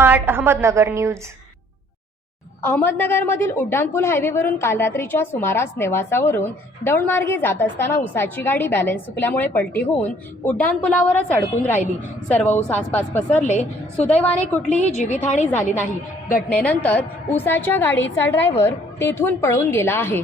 Smart Ahmednagar news. अहमदनगरमधील उड्डाणपूल हायवेवरून काल रात्रीच्या सुमारास नेवासावरून दौंडमार्गे जात असताना ऊसाची गाडी बॅलन्स चुकल्यामुळे पलटी होऊन उड्डाणपुलावरच अडकून राहिली। सर्व ऊस आसपास पसरले। सुदैवाने कुठलीही जीवितहानी झाली नाही। घटनेनंतर ऊसाच्या गाडीचा ड्रायव्हर तेथून पळून गेला आहे।